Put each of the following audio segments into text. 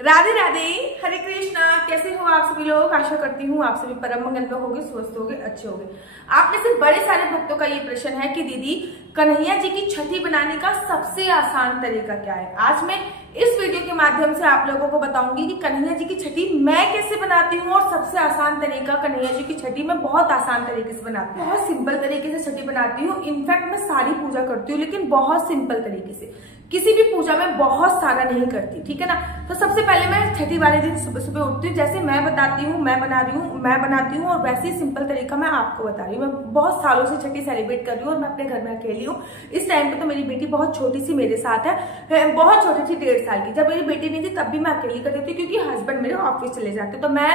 राधे राधे, हरे कृष्णा। कैसे हो आप सभी लोग? आशा करती हूँ आप सभी परम मंगल में होगे, स्वस्थ होगे, अच्छे होगे। आप में से बड़े सारे भक्तों का ये प्रश्न है कि दीदी कन्हैया जी की छठी बनाने का सबसे आसान तरीका क्या है। आज मैं इस वीडियो के माध्यम से आप लोगों को बताऊंगी कि कन्हैया जी की छठी मैं कैसे बनाती हूँ और सबसे आसान तरीका कन्हैया जी की छठी मैं बहुत आसान तरीके से बनाती हूँ, बहुत सिंपल तरीके से छठी बनाती हूँ। इनफैक्ट मैं सारी पूजा करती हूँ लेकिन बहुत सिंपल तरीके से, किसी भी पूजा में बहुत सारा नहीं करती, ठीक है ना। तो सबसे पहले मैं छठी वाले दिन सुबह सुबह उठती हूँ, जैसे मैं बताती हूँ, मैं बनाती हूँ और वैसे ही सिंपल तरीका मैं आपको बता रही हूँ। मैं बहुत सालों से छठी सेलिब्रेट कर रही हूँ और मैं अपने घर में अकेली हूँ। इस टाइम पे तो मेरी बेटी बहुत छोटी सी मेरे साथ है, बहुत छोटी थी, 1.5 साल की। जब मेरी बेटी नहीं थी तब भी मैं अकेली करती थी क्योंकि हस्बैंड मेरे ऑफिस चले जाते। तो मैं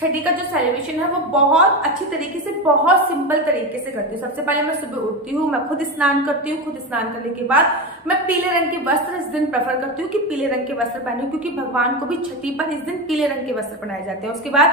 छठी का जो सेलिब्रेशन है वो बहुत अच्छी तरीके से, बहुत सिंपल तरीके से करती हूँ। सबसे पहले मैं सुबह उठती हूँ, मैं खुद स्नान करती हूँ। खुद स्नान करने के बाद मैं पीले रंग के वस्त्र इस दिन प्रेफर करती हूँ कि पीले रंग के वस्त्र पहनूं, क्योंकि भगवान को भी छठी पर इस दिन पीले रंग के वस्त्र पहनाए जाते हैं। उसके बाद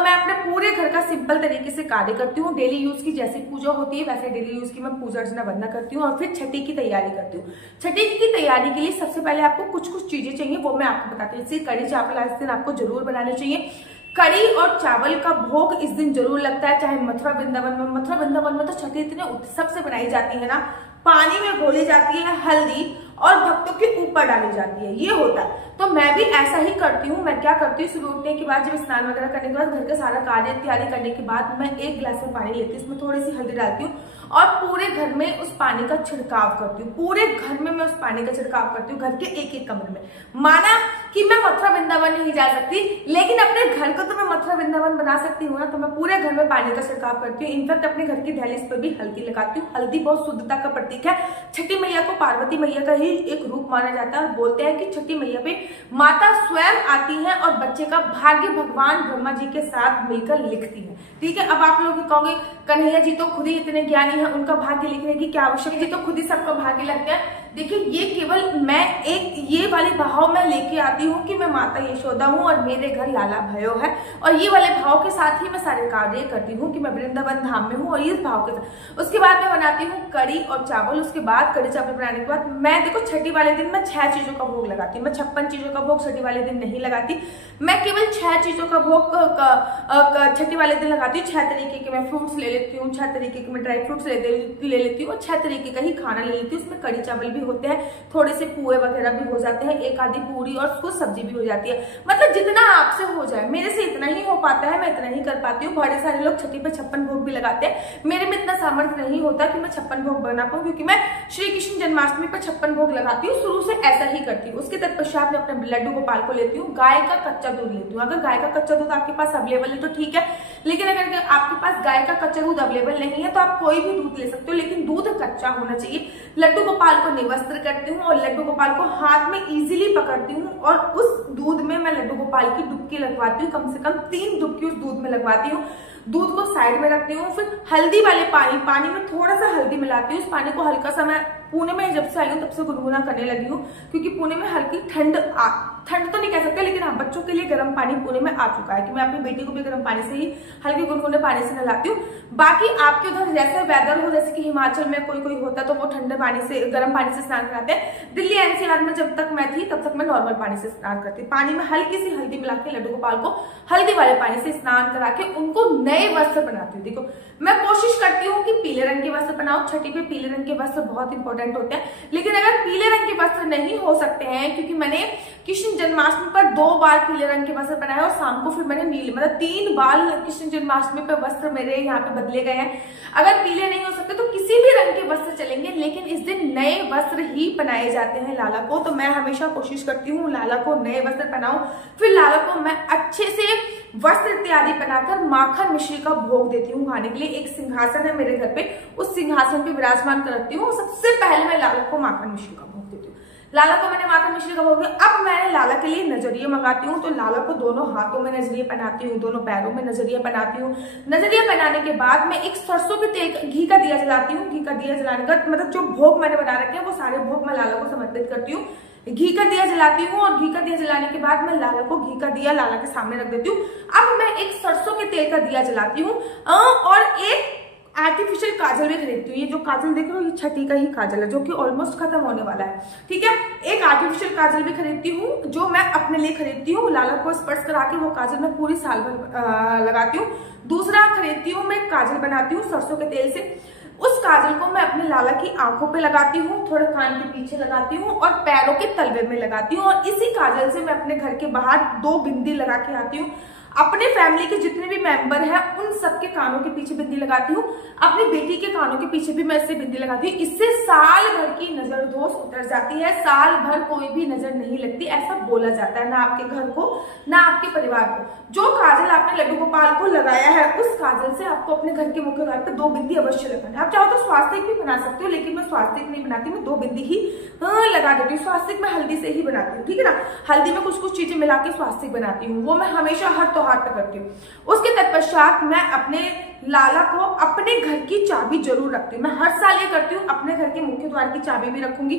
मैं अपने पूरे घर का सिंपल तरीके से कार्य करती हूँ। डेली यूज की जैसी पूजा होती है वैसे डेली यूज की मैं पूजा अर्चना वंदना करती हूँ और फिर छठी की तैयारी करती हूँ। छठी की तैयारी के लिए सबसे पहले आपको कुछ चीजें चाहिए, वो मैं आपको बताती हूँ। जैसे कड़ी चावल इस दिन आपको जरूर बनाने चाहिए। कड़ी और चावल का भोग इस दिन जरूर लगता है, चाहे मथुरा वृंदावन में तो छठी इतने उत्सव से बनाई जाती है ना। पानी में घोली जाती है हल्दी और भक्तों के ऊपर डाली जाती है, ये होता है। तो मैं भी ऐसा ही करती हूँ। मैं क्या करती हूँ, सुबह उठने के बाद जब स्नान वगैरह करने के बाद घर का सारा कार्य तैयारी करने के बाद मैं 1 गिलास में पानी लेती हूँ, उसमें थोड़ी सी हल्दी डालती हूँ और पूरे घर में उस पानी का छिड़काव करती हूँ। पूरे घर में मैं उस पानी का छिड़काव करती हूँ, घर के एक कमरे में। माना कि मैं मथुरा वृंदावन नहीं जा सकती लेकिन अपने घर को तो मैं मथुरा वृंदावन बना सकती हूँ ना। तो मैं पूरे घर में पानी का छिड़काव करती हूँ। इनफैक्ट अपने घर की दहलीज पर भी हल्दी लगाती हूँ। हल्दी बहुत शुद्धता का प्रतीक है। छठी मैया को पार्वती मैया का ही एक रूप माना जाता है और बोलते हैं कि छठी मैया पे माता स्वयं आती है और बच्चे का भाग्य भगवान ब्रह्मा जी के साथ मिलकर लिखती है, ठीक है। अब आप लोग कहोगे कन्हैया जी तो खुद ही इतने ज्ञानी है, उनका भाग्य लिखने की क्या आवश्यकता है, जी तो खुद ही सबका भाग्य लगता है। देखिए ये केवल मैं एक ये वाले भाव में लेके आती हूँ कि मैं माता यशोदा हूँ और मेरे घर लाला भयो है, और ये वाले भाव के साथ ही मैं सारे कार्य करती हूँ कि मैं वृंदावन धाम में हूँ और इस भाव के साथ। उसके बाद मैं बनाती हूँ कड़ी और चावल। उसके बाद कड़ी चावल बनाने के बाद मैं देखो छठी वाले दिन मैं 6 चीजों का भोग लगाती हूँ। मैं 56 चीजों का भोग छठी वाले दिन नहीं लगाती, मैं केवल 6 चीजों का भोग छठी वाले दिन लगाती हूँ। 6 तरीके के मैं फ्रूट्स ले लेती हूँ, 6 तरीके के मैं ड्राई फ्रूट्स ले लेती हूँ और 6 तरीके का ही खाना ले लेती हूँ। उसमें कड़ी चावल भी होते हैं, थोड़े से पुए वगैरह भी हो जाते हैं, एक आधी पूरी और कुछ सब्जी भी हो जाती है। मतलब जितना आपसे हो जाए, मेरे से इतना ही हो पाता है, मैं इतना ही कर पाती हूँ। बड़े सारे लोग छठी पे 56 भोग भी लगाते हैं, मेरे में इतना सामर्थ्य नहीं होता कि मैं 56 भोग बना पाऊँ, क्योंकि मैं श्री कृष्ण जन्माष्टमी पर 56 भोग लगाती हूँ। शुरू से ऐसा ही करती हूँ। उसके तत्पश्चात मैं अपने लड्डू गोपाल को लेती हूँ, गाय का कच्चा दूध लेती हूँ। अगर गाय का कच्चा दूध आपके पास अवेलेबल है तो ठीक है, लेकिन अगर आपके पास गाय का कच्चा दूध अवेलेबल नहीं है तो आप कोई भी दूध ले सकते हो, लेकिन दूध कच्चा होना चाहिए। लड्डू गोपाल को निवस्त्र करती हूँ और लड्डू गोपाल को हाथ में इजीली पकड़ती हूँ और उस दूध में मैं लड्डू गोपाल की डुबकी लगवाती हूँ। कम से कम 3 डुबकी उस दूध में लगवाती हूँ। दूध को साइड में रखती हूँ। फिर हल्दी वाले पानी में थोड़ा सा हल्दी मिलाती हूँ। उस पानी को हल्का सा, मैं पुणे में जब से आई हूँ तब से गुनगुना करने लगी हूँ, क्योंकि पुणे में हल्की ठंड तो नहीं कह सकते लेकिन हाँ बच्चों के लिए गर्म पानी पुणे में आ चुका है कि मैं अपनी बेटी को भी गर्म पानी से ही, हल्के गुनगुने पानी से नहलाती हूँ। बाकी आपके उधर जैसे वेदर हो, जैसे कि हिमाचल में कोई होता है तो वो ठंडे पानी से, गर्म पानी से स्नान कराते हैं। दिल्ली एनसीआर में जब तक मैं थी तब तक मैं नॉर्मल पानी से स्नान करती। पानी में हल्की सी हल्दी मिला के लड्डू गोपाल को हल्दी वाले पानी से स्नान करा के उनको नए वस्त्र बनाती हूँ। देखो मैं कोशिश करती हूँ कि पीले रंग के वस्त्र बनाओ। छठी पे पीले रंग के वस्त्र बहुत इंपॉर्टेंट होते हैं, लेकिन अगर पीले रंग के वस्त्र नहीं हो सकते हैं, क्योंकि मैंने कृष्ण जन्माष्टमी पर 2 बार पीले रंग के वस्त्र बनाए और शाम को फिर मैंने नीले, मतलब 3 बार कृष्ण जन्माष्टमी पर वस्त्र मेरे यहाँ पे बदले गए हैं। अगर पीले नहीं हो सकते तो किसी भी रंग के वस्त्र चलेंगे, लेकिन इस दिन नए वस्त्र ही पहनाए जाते हैं लाला को। तो मैं हमेशा कोशिश करती हूँ लाला को नए वस्त्र पहनाऊं। फिर लाला को मैं अच्छे से वस्त्र इत्यादि बनाकर माखन मिश्री का भोग देती हूँ खाने के लिए। एक सिंहासन है मेरे घर पे, उस सिंहासन पे विराजमान करती हूँ। सबसे पहले मैं लाला को माखन मिश्री का भोग देती हूँ। लाला को मैंने माखन मिश्री का भोग दिया। अब मैंने लाला के लिए नजरिए मंगाती हूँ, तो लाला को दोनों हाथों में नजरिए पहनाती हूँ, दोनों पैरों में नजरिए पहनाती हूँ। नजरिए पहनाने के बाद मैं एक सरसों के तेल घी का दिया जलाती हूँ। घी का दिया जलाने का मतलब जो भोग मैंने बना रखे हैं वो सारे भोग मैं लाला को समर्पित करती हूँ। घी का दिया जलाती हूँ और घी का दिया जलाने के बाद मैं लाला को घी का दिया लाला के सामने रख देती हूँ। अब मैं एक सरसों के तेल का दिया जलाती हूँ और एक आर्टिफिशियल काजल भी खरीदती हूँ। ये जो काजल देख रहे हो ये छठी का ही काजल है जो कि ऑलमोस्ट खत्म होने वाला है, ठीक है। एक आर्टिफिशियल काजल भी खरीदती हूँ जो मैं अपने लिए खरीदती हूँ, लाला को स्पर्श करा के वो काजल मैं पूरी साल भर लगाती हूँ। दूसरा खरीदती हूँ मैं काजल बनाती हूँ सरसों के तेल से, उस काजल को मैं अपने लाला की आंखों पे लगाती हूँ, थोड़े कान के पीछे लगाती हूँ और पैरों के तलवे में लगाती हूँ। और इसी काजल से मैं अपने घर के बाहर 2 बिंदी लगा के आती हूँ। अपने फैमिली के जितने भी मेंबर हैं उन सबके कानों के पीछे बिंदी लगाती हूँ, अपनी बेटी के कानों के पीछे भी मैं इससे बिंदी लगाती हूँ। इससे साल भर की नजर दोष उतर जाती है, साल भर कोई भी नजर नहीं लगती, ऐसा बोला जाता है, ना आपके घर को ना आपके परिवार को। जो काजल आपने लड्डू गोपाल को लगाया है उस काजल से आपको अपने घर के मुख्य द्वार पर 2 बिंदी अवश्य लगानी है। आप चाहो तो स्वास्तिक भी बना सकते हो, लेकिन मैं स्वास्तिक नहीं बनाती, मैं 2 बिंदी ही लगा देती हूँ। स्वास्तिक मैं हल्दी से ही बनाती हूँ, ठीक है ना। हल्दी में कुछ चीजें मिला के स्वास्तिक बनाती हूँ, वो मैं हमेशा हर त्योहार पर करती हूँ। उसके तत्पश्चात मैं अपने लाला को अपने घर की चाबी जरूर रखती हूँ। मैं हर साल ये करती हूँ, अपने घर के मुख्य द्वार की चाबी भी रखूंगी,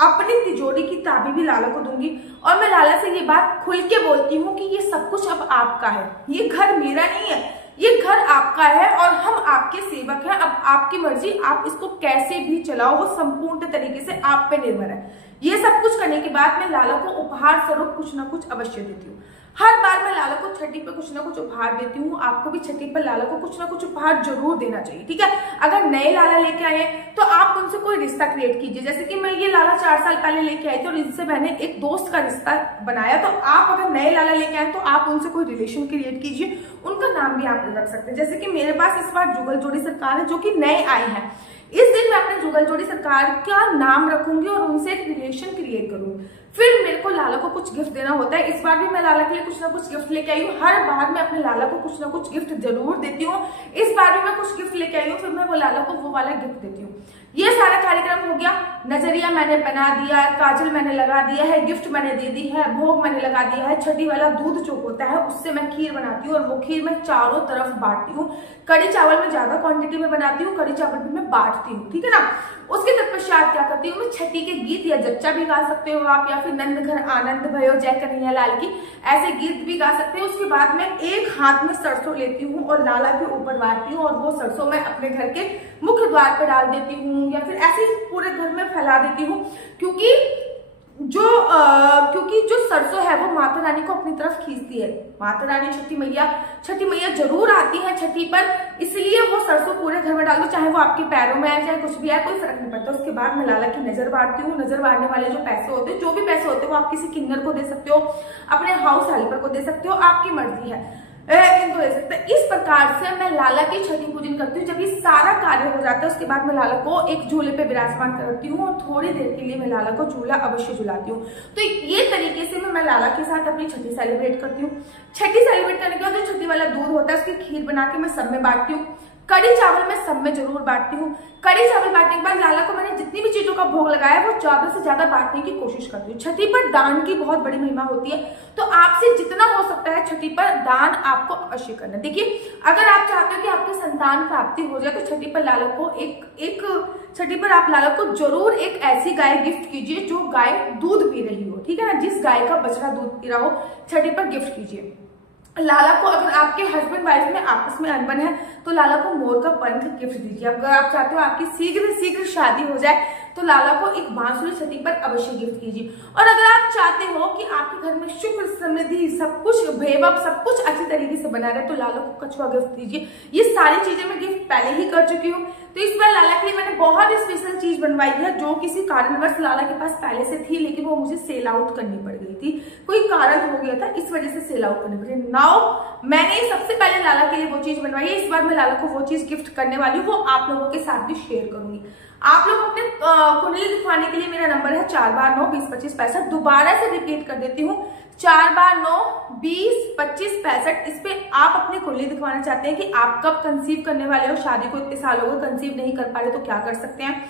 अपनी तिजोरी की चाबी भी लाला को दूंगी। और मैं लाला से ये बात खुल के बोलती हूँ कि ये सब कुछ अब आपका है, ये घर मेरा नहीं है, ये घर आपका है और हम आपके सेवक हैं। अब आपकी मर्जी, आप इसको कैसे भी चलाओ, वो संपूर्ण तरीके से आप पे निर्भर है। ये सब कुछ करने के बाद मैं लाला को उपहार स्वरूप कुछ ना कुछ अवश्य देती हूँ। हर बार मैं लाला को छठी पे कुछ ना कुछ उपहार देती हूँ। आपको भी छठी पर लाला को कुछ ना कुछ उपहार जरूर देना चाहिए, ठीक है। अगर नए लाला लेके आए तो आप उनसे कोई रिश्ता क्रिएट कीजिए। जैसे कि मैं ये लाला 4 साल पहले लेके आई थी और इनसे मैंने एक दोस्त का रिश्ता बनाया, तो आप अगर नए लाला लेके आए तो आप उनसे कोई रिलेशन क्रिएट कीजिए, उनका नाम भी आप रख सकते हैं। जैसे कि मेरे पास इस बार जुगल जोड़ी सरकार है जो कि नए आए हैं, इस दिन मैं अपने जुगल जोड़ी सरकार का नाम रखूंगी और उनसे एक रिलेशन क्रिएट करूंगी। फिर मेरे को लाला को कुछ गिफ्ट देना होता है। इस बार भी मैं लाला के लिए कुछ ना कुछ गिफ्ट लेके आई हूँ। हर बार मैं अपने लाला को कुछ ना कुछ गिफ्ट जरूर देती हूँ। इस बार भी मैं कुछ गिफ्ट लेके आई हूँ, फिर मैं वो लाला को वो वाला गिफ्ट देती हूँ। ये सारा कार्यक्रम हो गया। नजरिया मैंने बना दिया है, काजल मैंने लगा दिया है, गिफ्ट मैंने दे दी है, भोग मैंने लगा दिया है। छठी वाला दूध जो होता है उससे मैं खीर बनाती हूँ और वो खीर मैं चारों तरफ बांटती हूँ। कड़ी चावल में ज्यादा क्वांटिटी में बनाती हूँ, कड़ी चावल भी मैं बांटती हूँ, ठीक है ना। उसके तत्पश्चात क्या करती हूँ मैं, छठी के गीत या जच्चा भी गा सकते हो आप, या फिर नंद घर आनंद भयो जय कन्हैया लाल की, ऐसे गीत भी गा सकते हो। उसके बाद मैं एक हाथ में सरसों लेती हूँ और लाला के ऊपर बांटती हूँ और वो सरसों मैं अपने घर के मुख्य द्वार पर डाल देती हूँ या फिर ऐसे ही पूरे घर में फैला देती हूँ। क्योंकि जो सरसों है वो माता रानी को अपनी तरफ खींचती है। माता रानी छठी मैया जरूर आती है छठी पर, इसलिए वो सरसों पूरे घर में डाल दो, चाहे वो आपके पैरों में आए चाहे कुछ भी आए, कोई फर्क नहीं पड़ता। उसके बाद मैं लाला की नजर बांटती हूँ। नजर बांटने वाले जो पैसे होते हैं, जो भी पैसे होते हैं, वो आप किसी किन्नर को दे सकते हो, अपने हाउस हेल्पर को दे सकते हो, आपकी मर्जी है, इनको दे सकते हैं। इस प्रकार से मैं लाला की छठी पूजन करती हूँ। जब ये सारा कार्य हो जाता है उसके बाद मैं लाला को एक झूले पे विराजमान करती हूँ और थोड़ी देर के लिए मैं लाला को झूला अवश्य झुलाती हूँ। तो ये तरीके से मैं लाला के साथ अपनी छठी सेलिब्रेट करती हूँ। छठी सेलिब्रेट करने के बाद जो छठी वाला दूध होता है उसकी खीर बना के मैं सब में बांटती हूँ। कड़ी चावल मैं सब में जरूर बांटती हूँ। कड़ी चावल बांटने के बाद लाला को मैंने जितनी भी चीजों का भोग लगाया वो ज्यादा से ज्यादा बांटने की कोशिश करती हूँ। छठी पर दान की बहुत बड़ी महिमा होती है, तो आपसे जितना हो सकता है छठी पर दान आपको अवश्य करना। देखिए, अगर आप चाहते हो कि आपकी संतान प्राप्ति हो जाए तो छठी पर लाला को छठी पर आप लाला को जरूर एक ऐसी गाय गिफ्ट कीजिए जो गाय दूध पी रही हो, ठीक है ना। जिस गाय का बछड़ा दूध पी रहा हो छठी पर गिफ्ट कीजिए। लाला को, अगर आपके हस्बैंड वाइफ में आपस में अनबन है तो लाला को मोर का पंख गिफ्ट दीजिए। अगर आप चाहते हो आपकी शीघ्र शादी हो जाए तो लाला को एक बांसुरी छठी पर अवश्य गिफ्ट कीजिए। और अगर आप चाहते हो कि आपके घर में सुख समृद्धि सब कुछ वैभव सब कुछ अच्छी तरीके से बना रहे तो लाला को कछुआ गिफ्ट दीजिए। ये सारी चीजें मैं गिफ्ट पहले ही कर चुकी हूँ, तो इस बार लाला के लिए मैंने बहुत स्पेशल चीज बनवाई है जो किसी कारणवश लाला के पास पहले से थी, लेकिन वो मुझे सेल आउट करनी पड़ गई थी, कोई कारण हो गया था, इस वजह से सेल आउट करनी पड़ी। नाउ मैंने सबसे पहले लाला के लिए वो चीज बनवाई है। इस बार मैं लाला को वो चीज गिफ्ट करने वाली हूँ, वो आप लोगों के साथ भी शेयर करूंगी। आप लोग अपने कुंडली दिखवाने के लिए मेरा नंबर है 4 बार 9 20 25 65। दोबारा से रिपीट कर देती हूँ, 4 बार 9 20 25 65। इस पे आप अपनी कुंडली दिखवाना चाहते हैं कि आप कब कंसीव करने वाले हो, शादी को इतने साल हो गए कंसीव नहीं कर पा रहे तो क्या कर सकते हैं।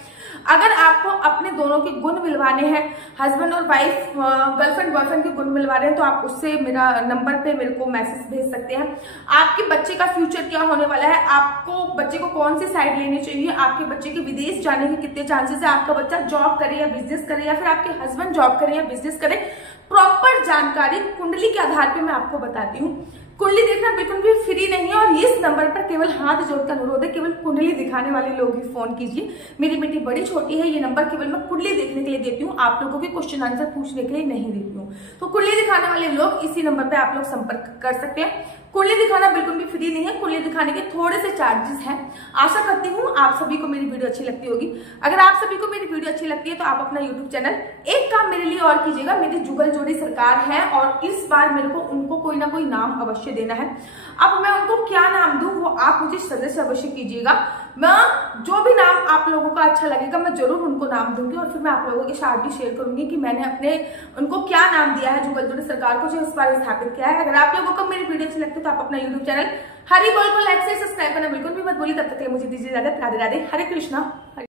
अगर आपको अपने दोनों के गुण मिलवाने हैं, हस्बैंड और वाइफ गर्लफ्रेंड बॉयफ्रेंड के गुण मिलवा रहे हैं, तो आप उससे मेरा नंबर पे मेरे को मैसेज भेज सकते हैं। आपके बच्चे का फ्यूचर क्या होने वाला है, आपको बच्चे को कौन सी साइड लेनी चाहिए, आपके बच्चे के विदेश जाने के कितने चांसेस है, आपका बच्चा जॉब करे या बिजनेस करे, या फिर आपके हस्बैंड जॉब करे या बिजनेस करे, प्रॉपर जानकारी कुंडली के आधार पे मैं आपको बताती हूँ। कुंडली देखना बिल्कुल भी फ्री नहीं है और इस नंबर पर केवल हाथ जोड़कर अनुरोध है, केवल कुंडली दिखाने वाले लोग ही फोन कीजिए। मेरी बेटी बड़ी छोटी है, ये नंबर केवल मैं कुंडली देखने के लिए देती हूँ, आप लोगों के क्वेश्चन आंसर पूछने के लिए नहीं देती हूँ। तो कुंडली दिखाने वाले लोग इसी नंबर पर आप लोग संपर्क कर सकते हैं। कुंडली दिखाना बिल्कुल भी फ्री नहीं है, कुंडली दिखाने के थोड़े से चार्जेस हैं। आशा करती हूँ आप सभी को मेरी वीडियो अच्छी लगती होगी। अगर आप सभी को मेरी वीडियो अच्छी लगती है तो आप अपना यूट्यूब चैनल एक काम मेरे लिए और कीजिएगा। मेरी जुगल जोड़ी सरकार है और इस बार मेरे को उनको कोई ना कोई नाम अवश्य देना है। अब मैं उनको क्या नाम दूं वो आप मुझे सजेस्ट अवश्य कीजिएगा। मैं जो भी नाम आप लोगों का अच्छा लगेगा मैं जरूर उनको नाम दूंगी और फिर मैं आप लोगों के साथ भी शेयर करूंगी कि मैंने अपने उनको क्या नाम दिया है जुगल जोड़ी सरकार को जो इस बार स्थापित किया है। अगर आप लोगों को मेरी वीडियो अच्छी लगती है तो आप अपना यूट्यूब चैनल हरी बोल को लाइक से सब्सक्राइब करना बिल्कुल भी मत भूलिए। तब तक के लिए मुझे दीजिए इजाजत। राधे राधे, हरे कृष्णा।